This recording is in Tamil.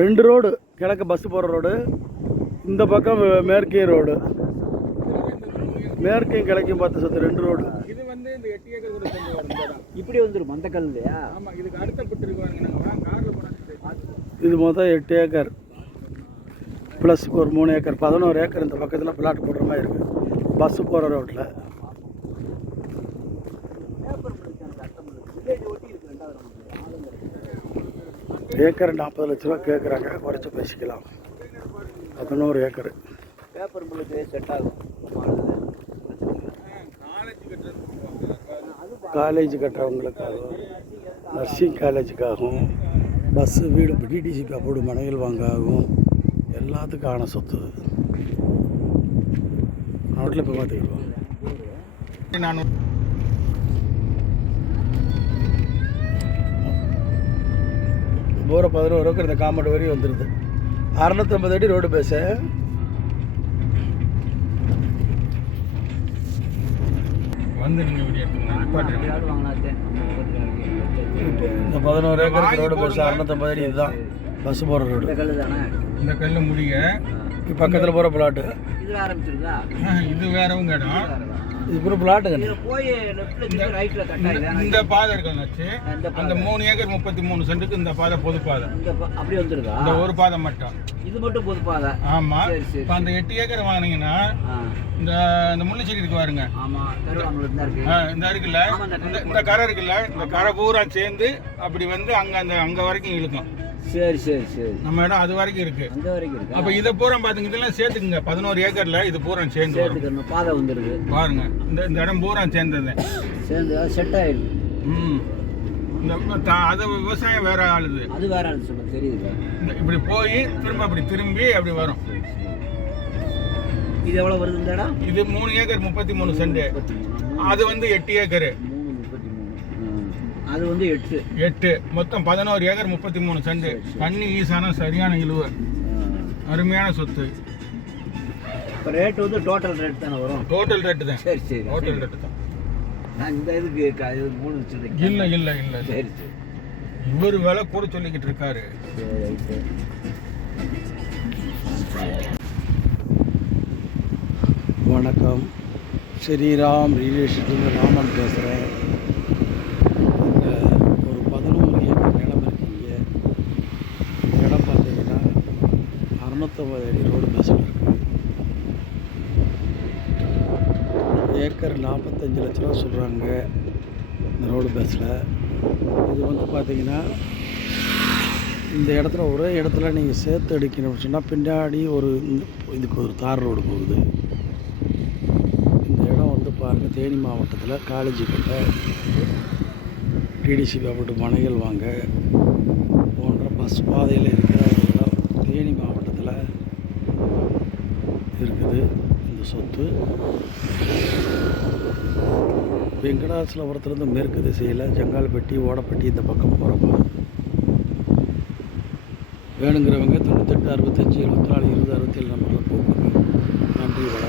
ரெண்டு ரோடு கிழக்கு பஸ் போகிற ரோடு இந்த பக்கம் மேற்கே ரோடு. மேற்கையும் கிழக்கையும் பார்த்து சுற்று ரெண்டு ரோடு. இது வந்து இந்த எட்டு ஏக்கர். இப்படி வந்துடும் மந்த கல்லையா ஆமா இதுக்கு அடுத்தப்பட்டு இது மொத்தம் எட்டு ஏக்கர். ப்ளஸ் ஒரு மூணு ஏக்கர் பதினோரு ஏக்கர் இந்த பக்கத்தில் பிளாட் போடுற மாதிரி இருக்குது பஸ்ஸு போகிற ரோட்டில் ஏக்கர் நாற்பது லட்ச ரூபா கேட்குறாங்க குறைச்சி பேசிக்கலாம். பதினோரு ஏக்கர். பேப்பர் மில்லுக்கு செட் ஆகும். காலேஜ் கட்டுறது காலேஜ் கட்டுறவங்களுக்காகவும் நர்சிங் காலேஜுக்காகவும் பஸ்ஸு வீடு டிடிசி போடு மனைகள் வாங்காகவும் எல்லாத்துக்கான சொத்து ரோட்டில் போய் பார்த்துக்கிடுவோம் நான் போகிற பதினோரு ரூபாய்க்கு இந்த காம்பவுண்ட் வரையும் வந்துடுது அறநூற்றம்பது அடி ரோடு பேச. இந்த பதினோரு ஏக்கருக்கு ரோடு பேச அறநூற்றம்பது அடி இதுதான். பஸ் போகிற ரோடு. இந்த கல்லு தானே? இந்த கல்ல முடிய பக்கத்தில் போகிற பிளாட்டு இது வேறவங்க இடம். இது பூரா கட் இந்த- பாதை இந்த அந்த மூணு ஏக்கர் முப்பத்தி மூணு சென்ட்டுக்கு இந்த பாதை பொது பாதை. அப்படி வந்துருக்கா இந்த ஒரு பாதை மட்டும். இது மட்டும் பொது பாதை. ஆமா. சரி, சரி. இப்ப அந்த எட்டு ஏக்கர் வாங்கினீங்கன்னா இந்த இந்த முள்ளு செடி இருக்கு. பாருங்க இந்த இருக்குல்ல. ஆமா, இந்த இந்த இந்த கரை இருக்குல்ல. இந்த கரை பூரா சேர்ந்து அப்படி வந்து அங்க அந்த அங்க வரைக்கும் இழுக்கும். சரி சரி சரி. நம்ம இடம் அது வரைக்கும் இருக்கு. அங்கே வரைக்கும் இருக்கா? அப்ப இதை பூரா பாத்துங்க இதெல்லாம் சேர்த்துக்குங்க. பதினோரு ஏக்கர்ல இது பூரா சேர்ந்து சேர்த்துக்கணும். பாதை வந்துடுது பாருங்க இந்த இந்த இடம் பூரா சேர்ந்தது. சேர்ந்து செட் ஆயிடுது ம். இந்த அது விவசாயம் வேற ஆளுது. அது வேற ஆள் சொல்ல தெரியுது? இப்படி போய் திரும்ப அப்படி திரும்பி அப்படி வரும். இது எவ்வளோ வருது இந்த இடம்? இது மூணு ஏக்கர் முப்பத்தி மூணு சென்ட். அது வந்து எட்டு ஏக்கரு மூணு முப்பத்தி மூணு ம். அது வந்து எட்டு. எட்டு. மொத்தம் பதினோரு ஏக்கர் முப்பத்தி மூணு சென்ட் தண்ணி ஈசானம் சரியான இழுவு. அருமையான சொத்து. இப்போ ரேட் வந்து டோட்டல் ரேட் தானே வரும்? டோட்டல் ரேட்டு தான். சரி சரி டோட்டல் ரேட்டு தான். நான் இந்த இதுக்கு இது மூணு வச்சுருக்கேன். இல்ல இல்ல இல்ல. சரி சரி. இவர் விலை கூட சொல்லிக்கிட்டு இருக்காரு. வணக்கம். ஸ்ரீராம் ரியல் எஸ்டேட்லேருந்து ராமன் பேசுகிறேன் இங்கே ஒரு பதினோரு ஏக்கர் இடம் இருக்குங்க இந்த இடம் பார்த்தீங்கன்னா பத்தொம்பது அடி ரோடு பேசில் இருக்குது ஏக்கர் நாற்பத்தஞ்சு லட்ச ரூபா சொல்கிறாங்க இந்த ரோடு பேஸில் இது வந்து பார்த்தீங்கன்னா இந்த இடத்துல ஒரே இடத்துல நீங்கள் சேர்த்து அடிக்கணும்னு சொன்னால் பின்னாடி ஒரு இந்த- இதுக்கு ஒரு தார் ரோடு போகுது. இந்த இடம் வந்து பாருங்கள் தேனி மாவட்டத்தில் காலேஜ் கிட்ட டிடிசி போட்டு மனைகள் வாங்க போன்ற பஸ் பாதையில் இருக்கிற இடம் தேனி மாவட்டத்தில் இருக்குது இந்த சொத்து வெங்கடாசலபுரத்துலேருந்து மேற்கு திசையில் ஜங்கால்பட்டி ஓடப்பட்டி இந்த பக்கம் போகிறப்ப வேணுங்கிறவங்க தொண்ணூத்தெட்டு அறுபத்தஞ்சி இருபத்தி நாலு இருபது அறுபத்தேழு நம்பரில் போகணும் நன்றி வணக்கம்.